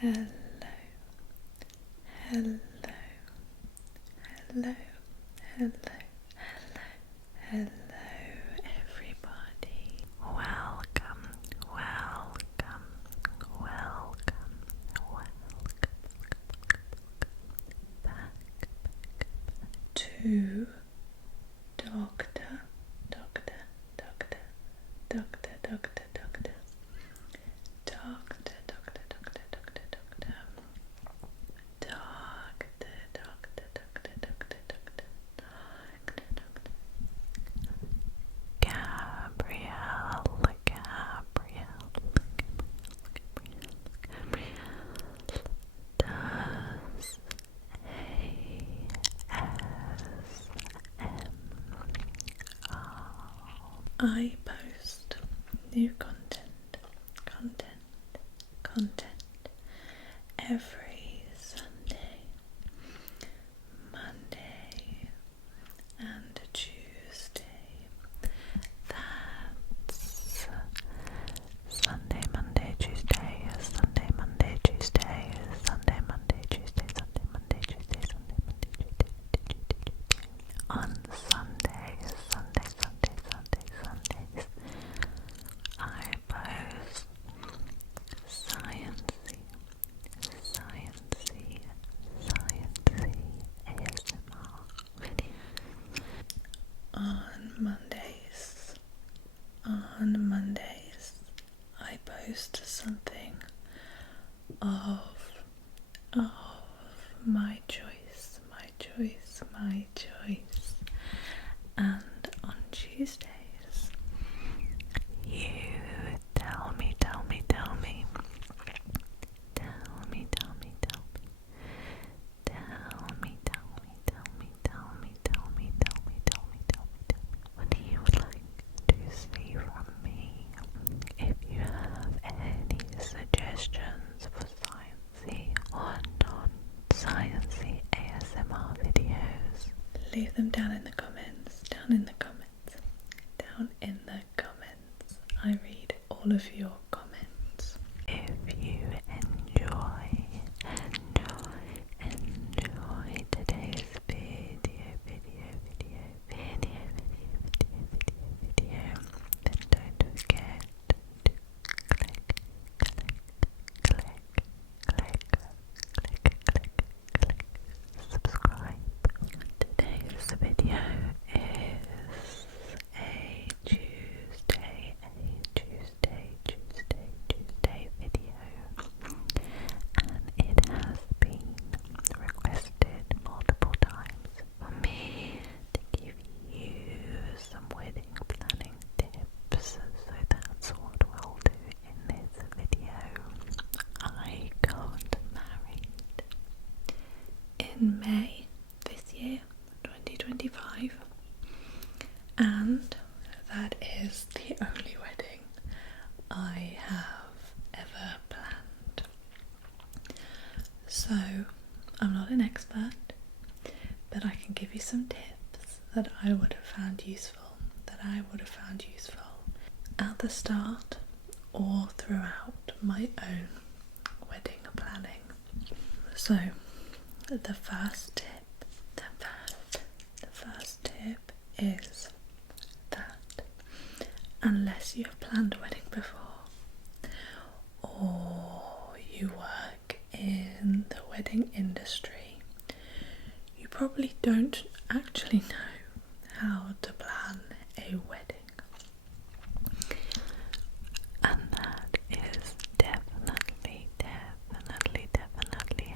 Hello, hello, hello, hello, hello, everybody. Welcome, welcome, welcome, welcome back to Doctor, Doctor, Doctor, Doctor, Doctor, Doctor, Doctor, Doctor, Doctor, Doctor, Doctor, Gabrielle, does I post new content every Sunday, Monday and Tuesday. That's Sunday, Monday, Tuesday, Sunday, Monday, Tuesday, Sunday, Monday, Tuesday, Sunday, Monday, Tuesday, Sunday, Monday, Tuesday. On Sundays, I post sciencey ASMR videos. On Mondays, I post something of my choice, and on Tuesdays, you tell me, what do you like to see from me? If you have any suggestions for sciencey or non-sciencey ASMR videos, leave them down in the comments. I read all of your comments. If you enjoy today's video, then don't forget to click subscribe. Today's video is a Tuesday video, and it has been requested multiple times for me to give you some wedding planning tips, so that's what we'll do in this video. I got married in May this year, 2025, and that is the only wedding I have ever planned. So I'm not an expert, but I can give you some tips that I would have found useful at the start or throughout my own wedding planning. So the first tip is that unless you have planned a wedding before, or you work in the wedding industry, you probably don't actually know how to plan a wedding. And that is definitely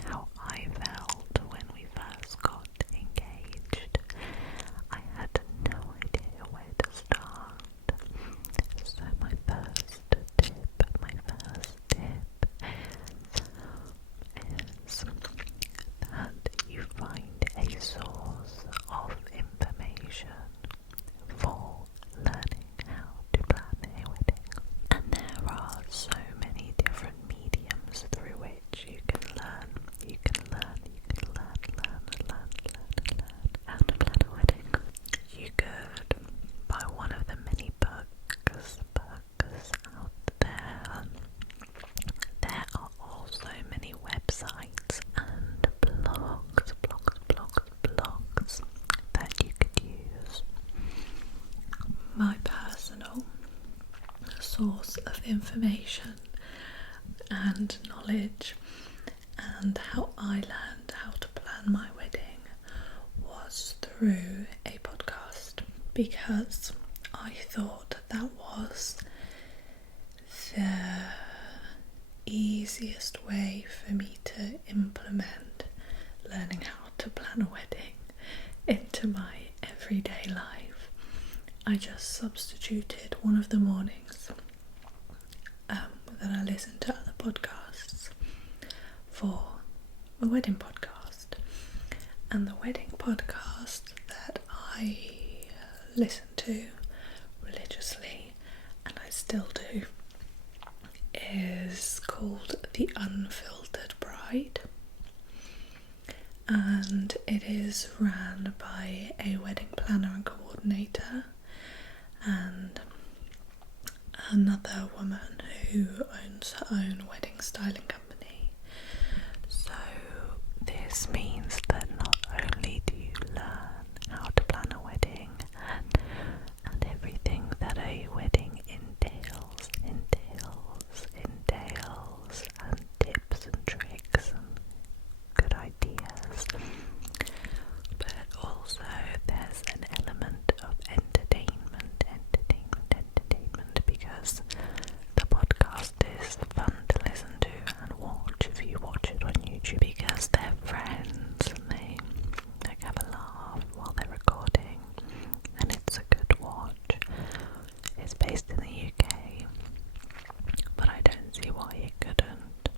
how I felt when we first got engaged. I had no idea where to start. So my first tip is that you find a source of information for learning information and knowledge, and how I learned how to plan my wedding was through a podcast, because I thought that was the easiest way for me to implement learning how to plan a wedding into my everyday life. I just substituted one of the mornings that I listened to other podcasts for a wedding podcast. And the wedding podcast that I listen to religiously, and I still do, is called The Unfiltered Bride, and it is ran by a wedding planner and coordinator and another woman who owns her own wedding styling company. So this means that not only do you learn how to plan a wedding and everything that a wedding entails, and tips and tricks and good ideas, but also there's an element of entertainment, because the podcast is fun to listen to and watch if you watch it on YouTube, because they're friends and they have a laugh while they're recording, and it's a good watch. It's based in the UK, but I don't see why it couldn't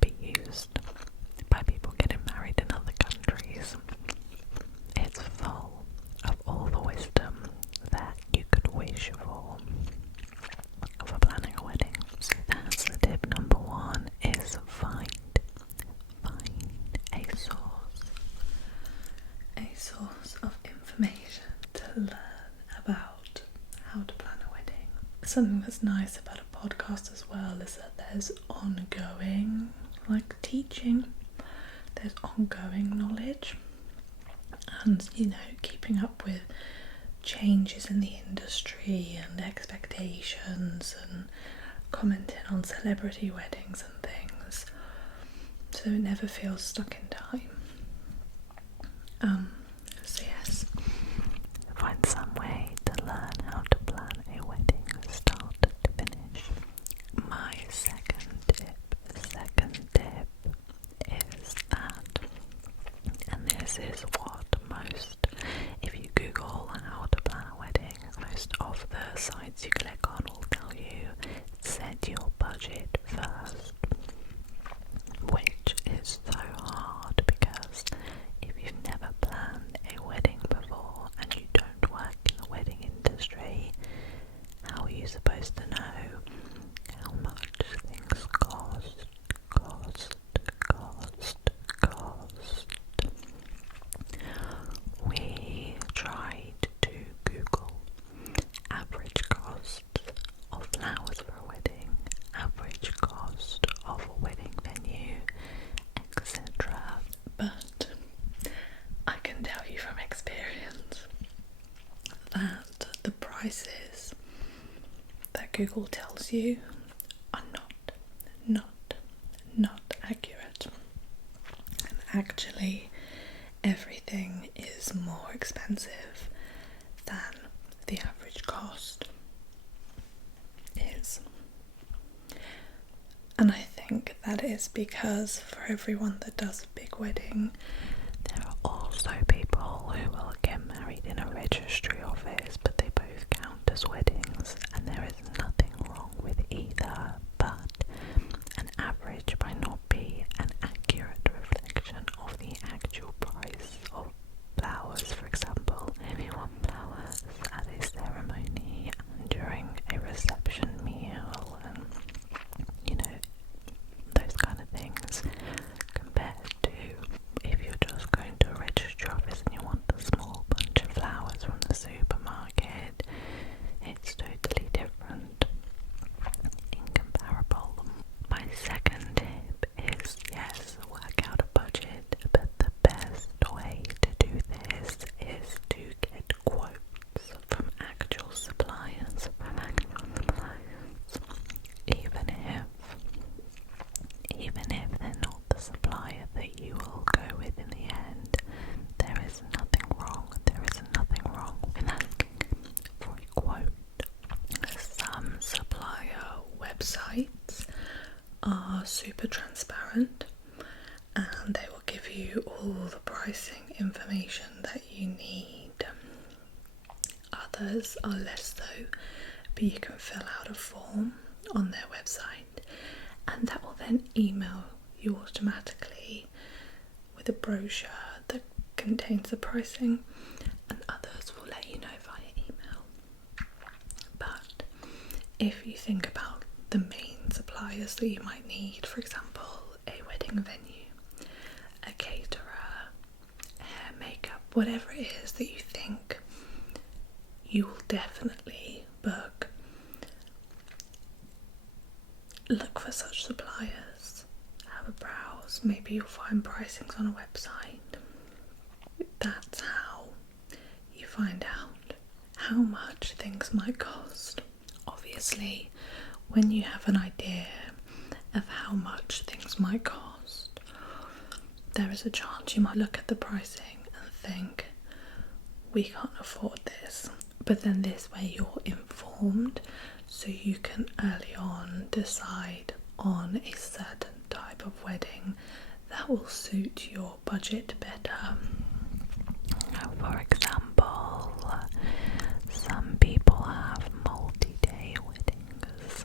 be used by people getting married in other countries. It's full of all the wisdom that you could wish for planning a wedding. So that's the tip number one, is find a source of information to learn about how to plan a wedding. Something that's nice about a podcast as well is that there's ongoing, like, teaching, there's ongoing knowledge, and, you know, keeping up with changes in the industry and expectations, and commenting on celebrity weddings and things, so it never feels stuck in time. So yes, find some way to learn how to plan a wedding start to finish. My second tip is that, and this is what most, if you Google how to plan a wedding, most of the sites you click on will tell you set your budget first, which is so hard, because if you've never planned a wedding before and you don't work in the wedding industry, how are you supposed to know how much things cost? We tried to Google average cost of flowers for a wedding, average cost of a wedding venue, etc. but I can tell you from experience that the prices that Google tells you are not accurate, and actually everything is more expensive than the average cost is. And I think that is because for everyone that does a big wedding, there are also people who will get married in a registry office, but they both count as weddings, and there is nothing wrong with either, but an average might not be an accurate reflection of the actual price of flowers. For example, if you want flowers at a ceremony and during a reception meal, and you know, those kind of things, compared to if you're just going to a registry office and you want a small bunch of flowers from the supermarket, it's totally different. super transparent, and they will give you all the pricing information that you need. Others are less so, but you can fill out a form on their website, and that will then email you automatically with a brochure that contains the pricing, and others will let you know via email. But if you think about the main suppliers that you might need, for example, a wedding venue, a caterer, hair, makeup, whatever it is that you think you will definitely book, look for such suppliers, have a browse, maybe you'll find pricings on a website. That's how you find out how much things might cost. Obviously, when you have an idea of how much things might cost, there is a chance you might look at the pricing and think, we can't afford this. But then this way you're informed, so you can early on decide on a certain type of wedding that will suit your budget better. For example, some people have multi-day weddings.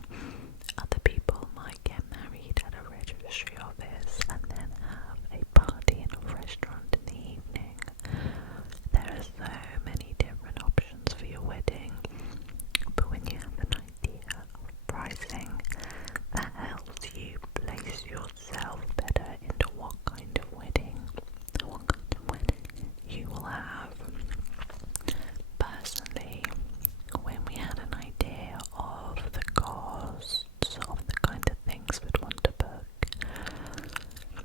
Other people might get married at a registry office and then have a party in a restaurant in the evening. There are so many different options for your wedding, but when you have an idea of pricing, that helps you place yourself better into what kind of wedding you will have. Personally, when we had an idea of the costs of the kind of things we'd want to book,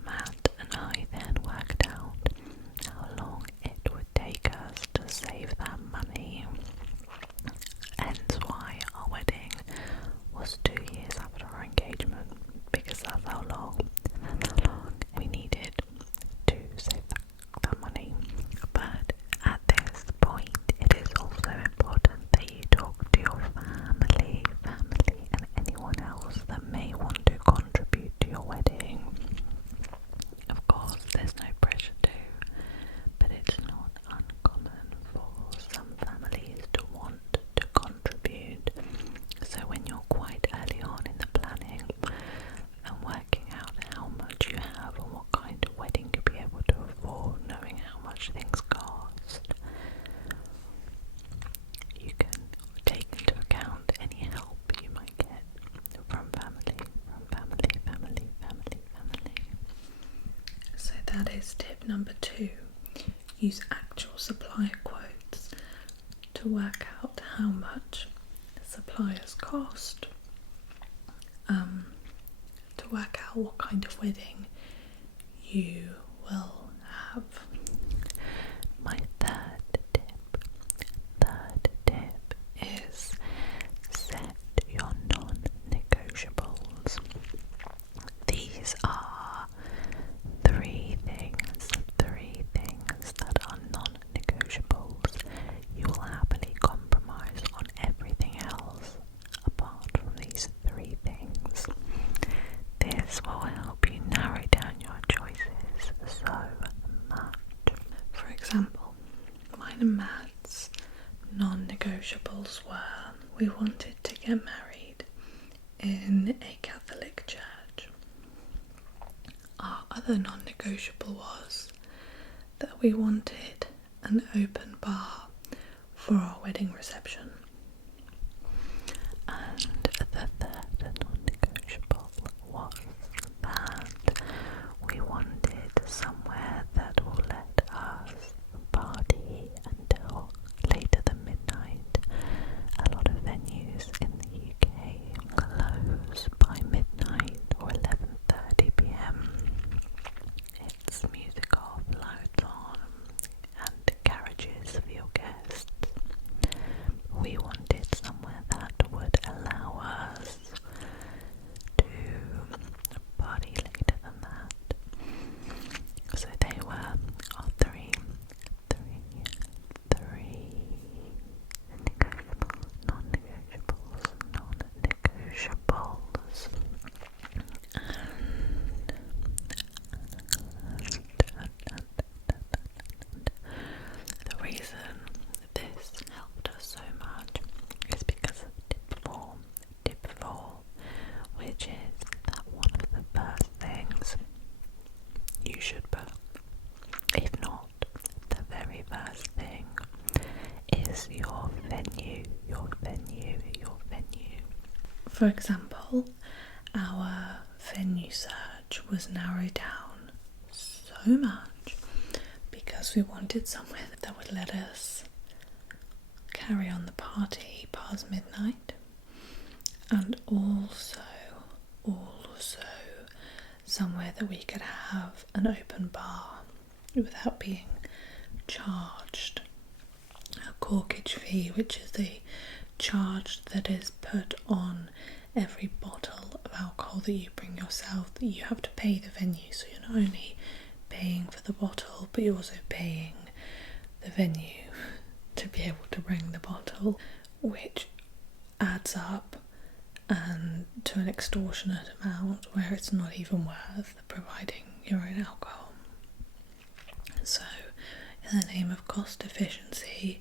Matt and I then worked out how long it would take us to save that money. Hence why our wedding was 2 years after our engagement, because that's how long we needed to save that money. But at this point, it is also important that you talk to your family, and anyone else that may want to contribute to your wedding. Of course, there's no pressure to, but it's not uncommon for some families to want to contribute. So when you're quite early on in the planning and working out how much you have and what kind of wedding you'll be able to afford, knowing how much things cost, you can take into account any help you might get from family. So that is tip number 2. Use actual supplier quotes to work out how much suppliers cost, to work out what kind of wedding you will have. My third tip is set your non-negotiables. These are three things that are non-negotiables. You will happily compromise on everything else apart from these 3 things. This will help you narrow down your choices so much. For example, mine and Matt's non-negotiables were, we wanted to get married in a Catholic church. Our other non-negotiable was that we wanted an open bar for our wedding reception. And the third non-negotiable was that we wanted somewhere that will let us party until later than midnight. A lot of venues in the UK close by midnight or 11:30 p.m. It's music off, lights on, and carriages for your guests. We For example, our venue search was narrowed down so much because we wanted somewhere that would let us carry on the party past midnight, and also somewhere that we could have an open bar without being charged a corkage fee, which is the charge that is put on every bottle of alcohol that you bring yourself, that you have to pay the venue. So you're not only paying for the bottle, but you're also paying the venue to be able to bring the bottle, which adds up and to an extortionate amount where it's not even worth providing your own alcohol. So in the name of cost efficiency,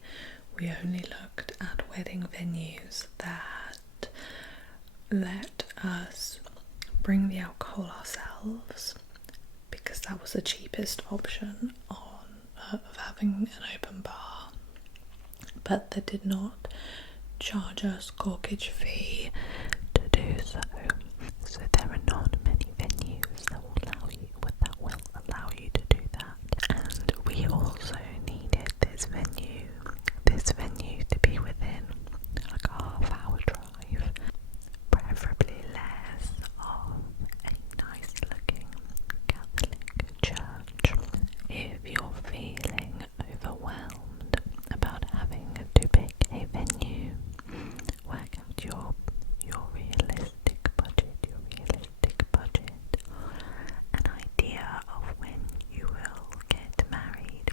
we only looked at wedding venues that let us bring the alcohol ourselves, because that was the cheapest option of having an open bar, but they did not charge us corkage fee to do so. So there are not many venues that will allow you to do that. And we also needed this venue to be within like a half-hour drive, preferably less of a nice looking Catholic church. If you're feeling overwhelmed about having to pick a venue, work out your realistic budget, an idea of when you will get married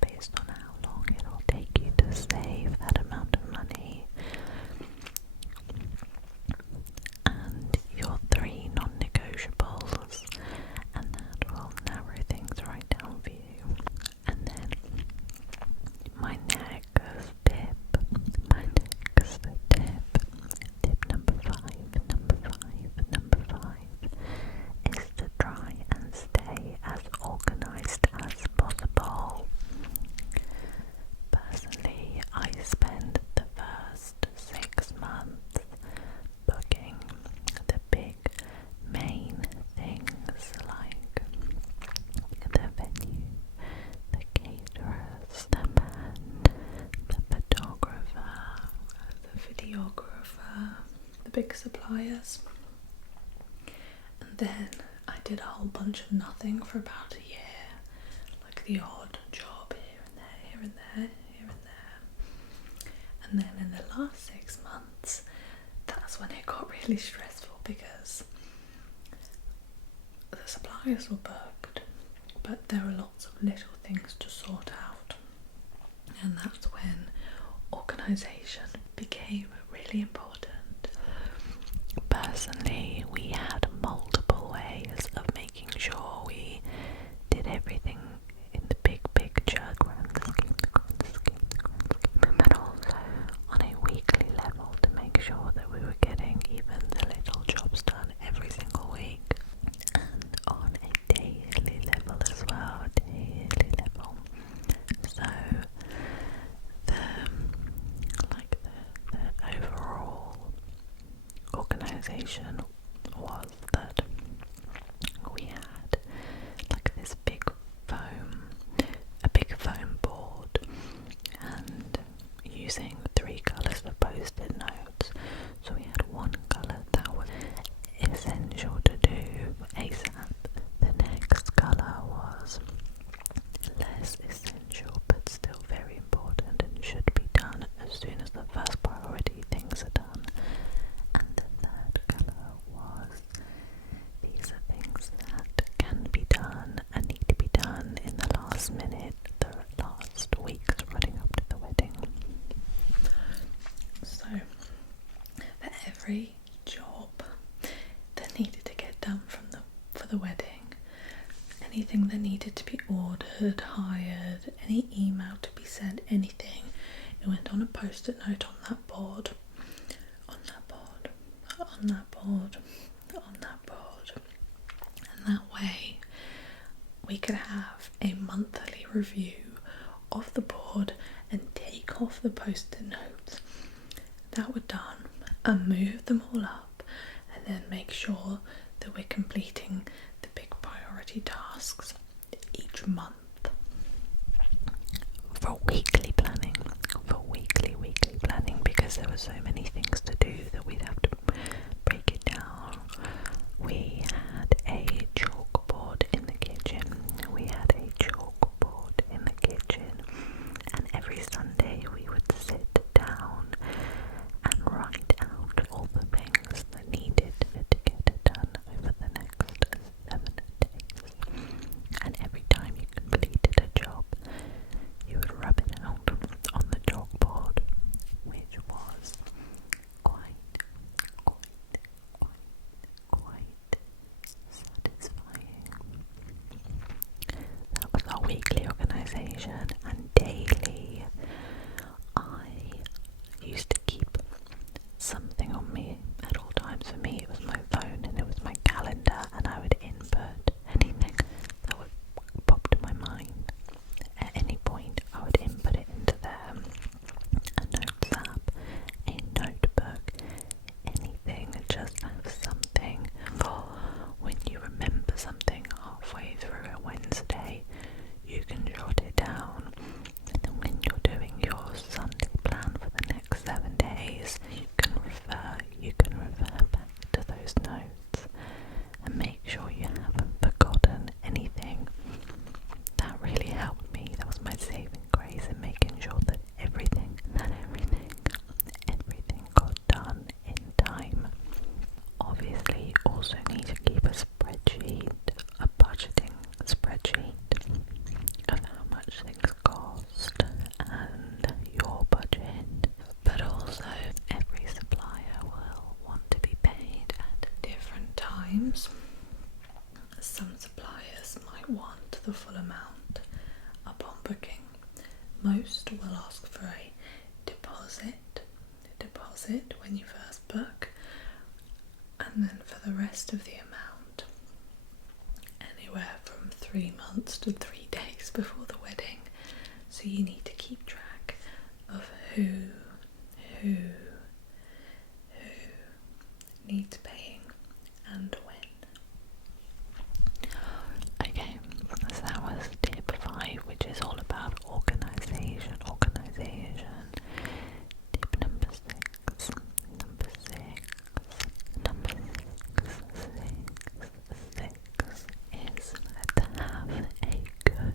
based on how long it will take you to save that amount of money, and your 3 non-negotiables, and that will narrow things right down for you. And then my next tip number five is to try and stay as organized as possible. Personally, I spend the first 6 months booking the big main things like the venue, the caterers, the band, the photographer, the videographer, the big suppliers. And then I did a whole bunch of nothing for about a year, like the odd job here and there. And then in the last 6 months, that's when it got really stressful, because the suppliers were booked, but there were lots of little things to sort out. And that's when organisation became really important. Personally, we had multiple ways of making sure we did everything in the big picture, grand scheme, but also on a weekly level to make sure that we were getting even the little jobs done every single week, and on a daily level as well, So the overall organisation was that we had like this a big foam board, and using 3 colours of post-it notes. So we had one colour that was essential to do ASAP. The next colour was less essential but still very important and should be done as soon as the first priority things are done. And the third colour was, these are things that can be done and need to be done in the last minute, the last weeks running up to the wedding. So for every job that needed to get done for the wedding, anything that needed to be ordered, hired, any email to be sent, anything, it went on a post-it note on that board. And that way we could have a monthly review of the board and take off the post-it notes that were done and move them all up then make sure that we're completing the big priority tasks each month. For weekly planning, because there were so many things to do that we'd have to break it down. We had a chalkboard in the kitchen. And every Sunday we would sit down and write out all the things that needed to get done over the next 7 days. And every time you completed a job, you would rub it out on the chalkboard, which was quite satisfying. That was our weekly organisation, and daily I used to keep something on me at all times. For me it was my phone and it was my calendar, and I would input anything that would pop to my mind. At any point I would input it into there. A notes app, a notebook, anything, just have something for when you remember something halfway through a Wednesday, you can jot it down, and then when you're doing your Sunday plan for the next 7 days, you can refer back to those notes and make sure you haven't forgotten anything. That really helped me. That was my saving grace in making sure that everything got done in time. Obviously, you also need to keep a spreadsheet, a budgeting spreadsheet of how much things cost and your budget. But also, every supplier will want to be paid at Different times. Some suppliers might want the full amount upon booking. Most will ask for a deposit when you first book, and then for the rest of the amount, anywhere from 3 months to 3 days before the wedding. So you need to keep track of who needs paying and when. Okay, so that was tip 5, which is all about organisation. Tip number 6 is to have a good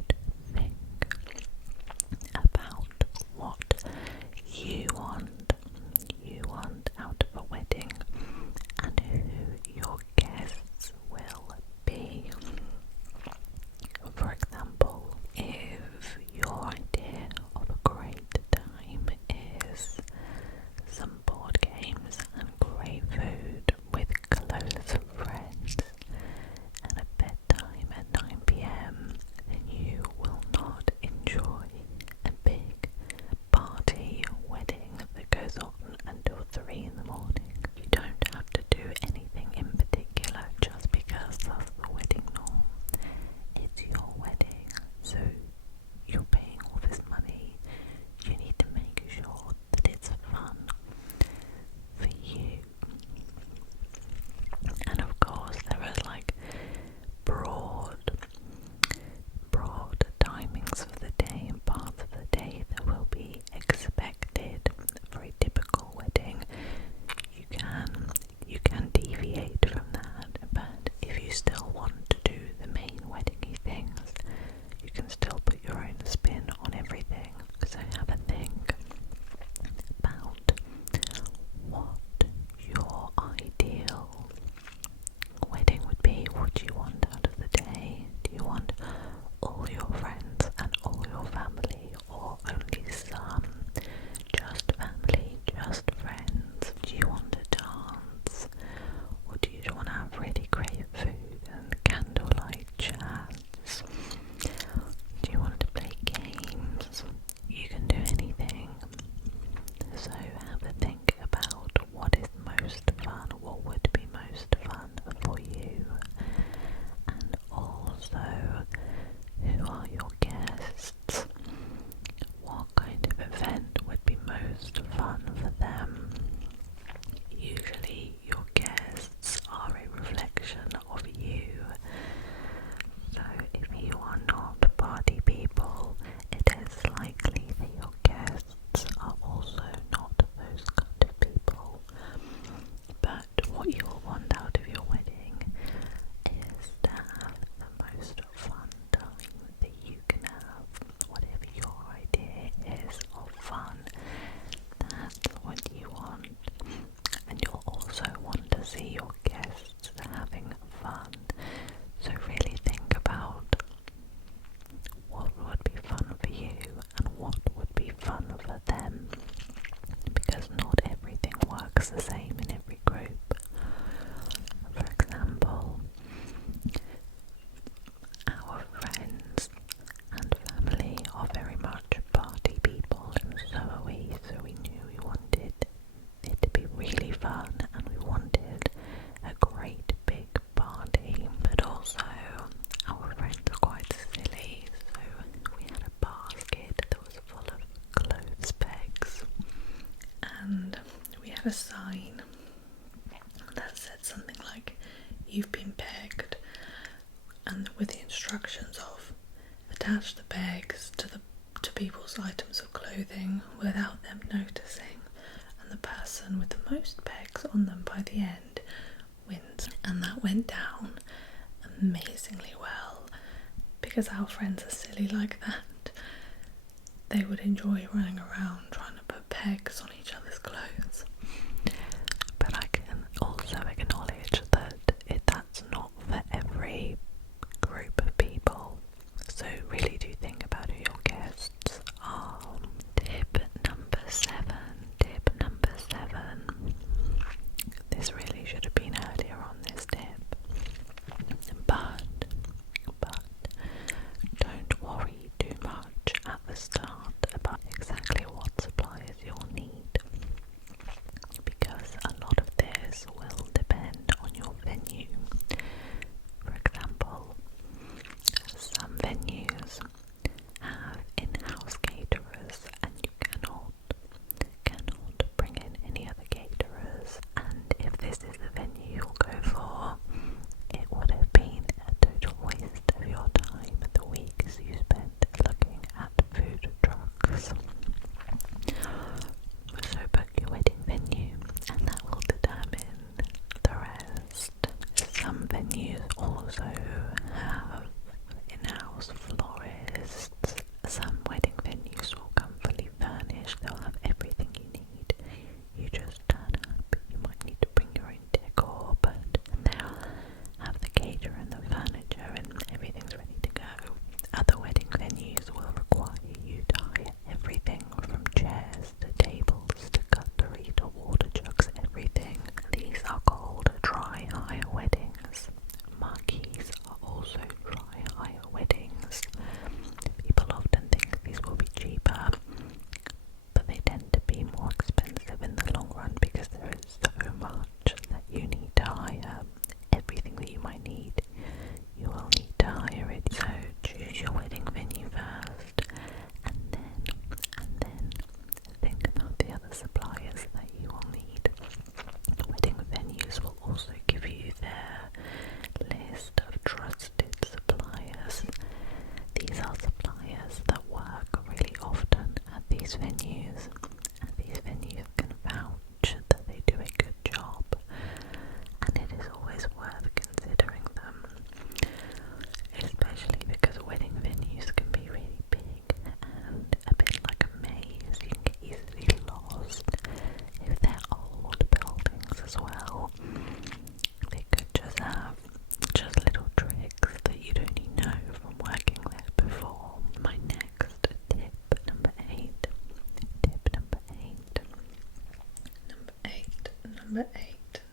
the same in every group. For example, our friends and family are very much party people, and so are we, so we knew we wanted it to be really fun and we wanted a great big party, but also our friends are quite silly, so we had a basket that was full of clothes pegs and we had a sign that said something like, "You've been pegged," and with the instructions of attach the pegs to people's items of clothing without them noticing, and the person with the most pegs on them by the end wins. And that went down amazingly well because our friends are silly like that. They would enjoy running around trying to put pegs on each other's clothes. But I can also acknowledge that that's not for every group of people, so really do think about who your guests are. Tip number 7. This really should have been earlier on this tip, but don't worry too much at the start about exactly what suppliers you'll need, because a lot of this will depend on your venue. For example, some venues have in-house caterers and you cannot bring in any other caterers, and if this is the venue you'll go for, it would have been a total waste of your time the weeks you spent looking at food trucks. So book your wedding venue and that will determine the rest. Some venues also have in-house florists. Some wedding venues will come fully furnished. They'll have everything you need. You just turn up. You might need to bring your own decor, but they'll have the caterer and the furniture and everything's ready to go. Other wedding venues will require you to hire everything from chairs to tables to cutlery to water jugs, everything. These are called dry hire weddings. Marquees are also dry hire weddings. People often think these will be cheaper, but they tend to be more expensive in the long run because there is so much that you need to hire. Everything that you might need, you will need to hire it. So choose your wedding venue first, and then think about the other suppliers that you will need. Wedding venues will also give you their list of trusted suppliers. These are suppliers that work really often at these venues, and these venues can vouch that they do a good job, and it is always worth considering them, especially because wedding venues can be really big and a bit like a maze. You can get easily lost. If they're old buildings as well, they could just have little tricks that you'd only know from working there before. My next tip, number 8.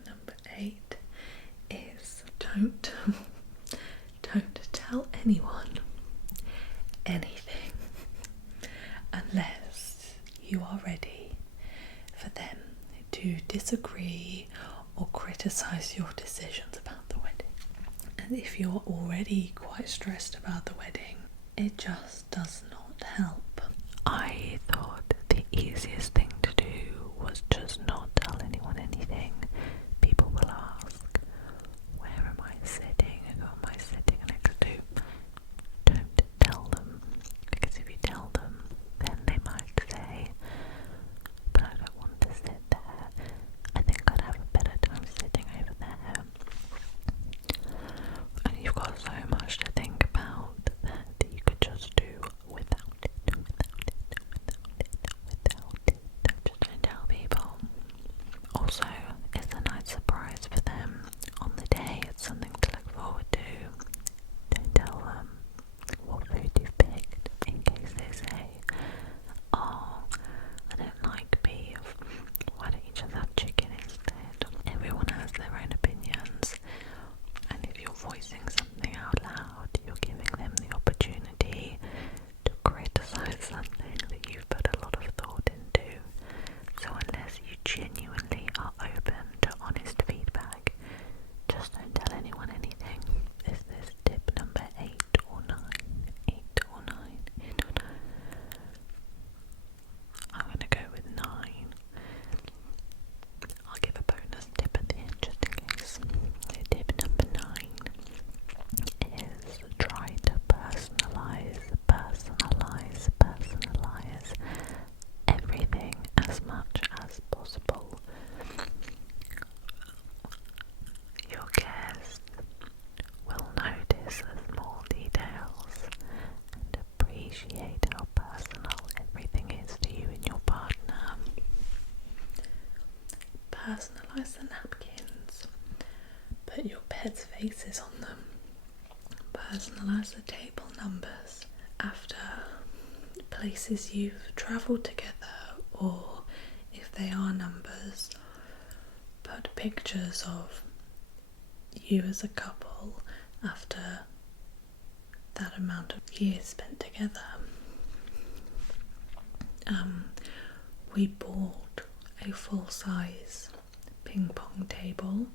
Number eight Is don't tell anyone anything unless you are ready for them to disagree or criticize your decisions about the wedding. And if you're already quite stressed about the wedding, it just does not help. I thought the easiest thing to do was just not tell anyone anything. People will ask, where am I sitting? Who am I sitting next to? Don't tell them, because if you tell them, then they might say, but I don't want to sit there. I think I'd have a better time sitting over there. And you've got so much to think about that you could just do without it. Just don't tell people. heads' faces on them. Personalise the table numbers after places you've travelled together, or if they are numbers, put pictures of you as a couple after that amount of years spent together. We bought a full-size ping pong table,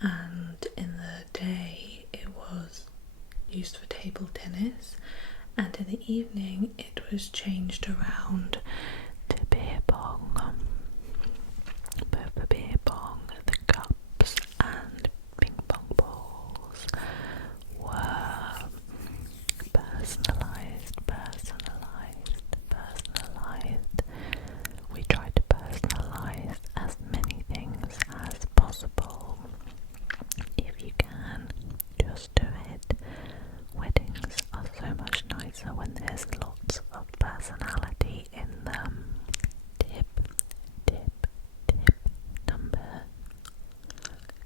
and in the day it was used for table tennis, and in the evening it was changed around to beer pong. But for beer pong, the cups and ping pong balls were personalised. We tried to personalise as many things as possible. If you can, just do it. Weddings are so much nicer when there's lots of personality in them. Tip number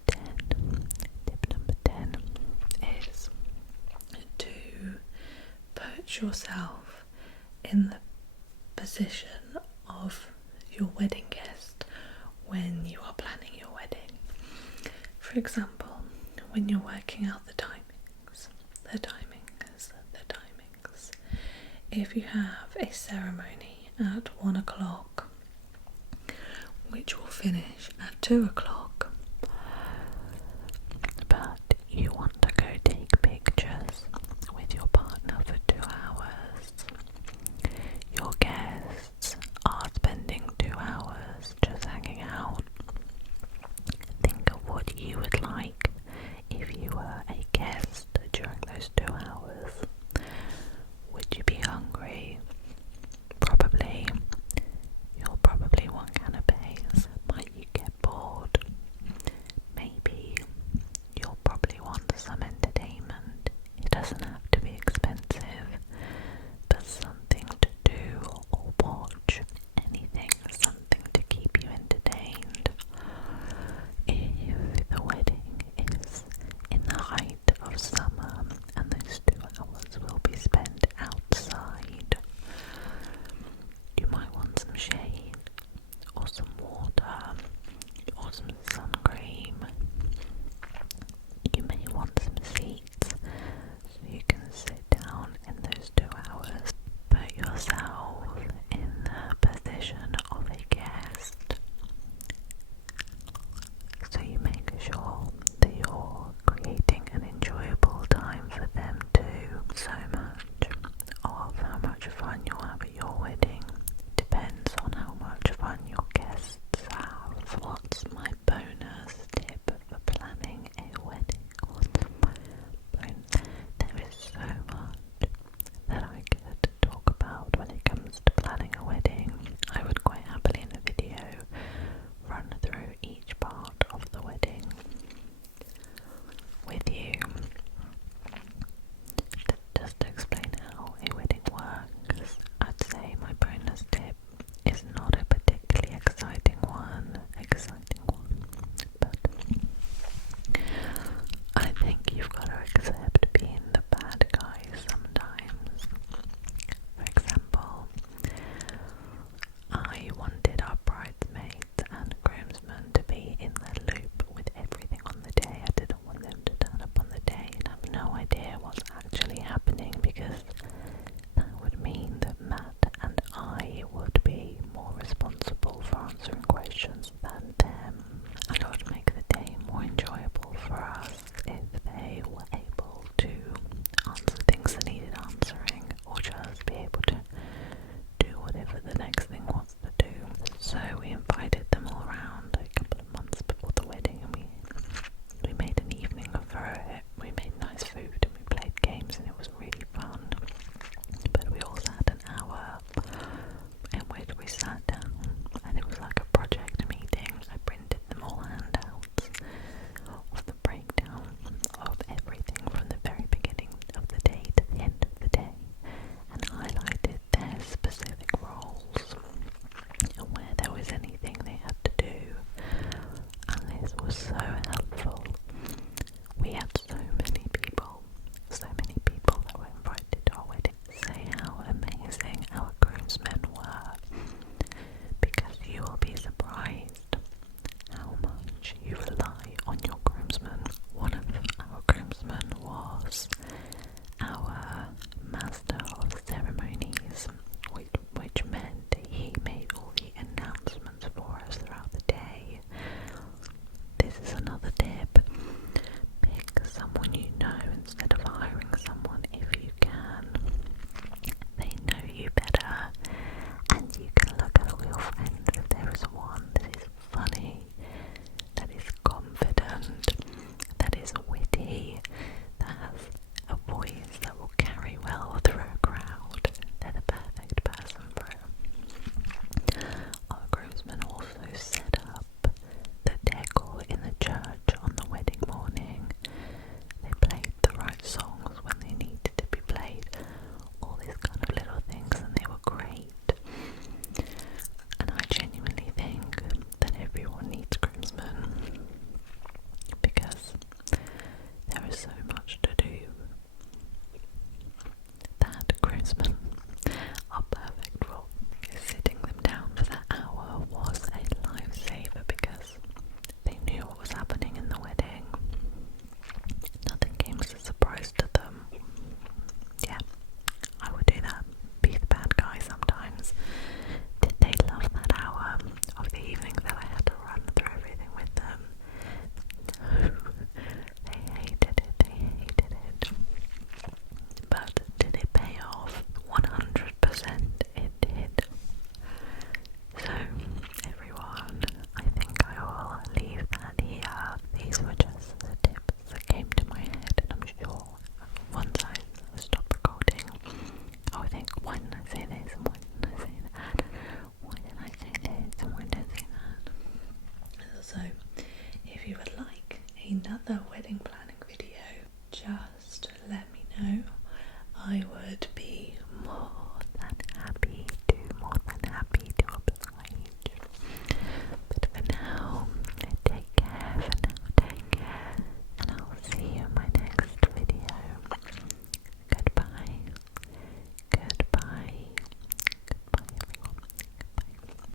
10. Tip number 10 is to put yourself in the position of your wedding guest when you are planning your wedding. For example, when you're working out the timings. If you have a ceremony at 1 o'clock, which will finish at 2 o'clock, but you want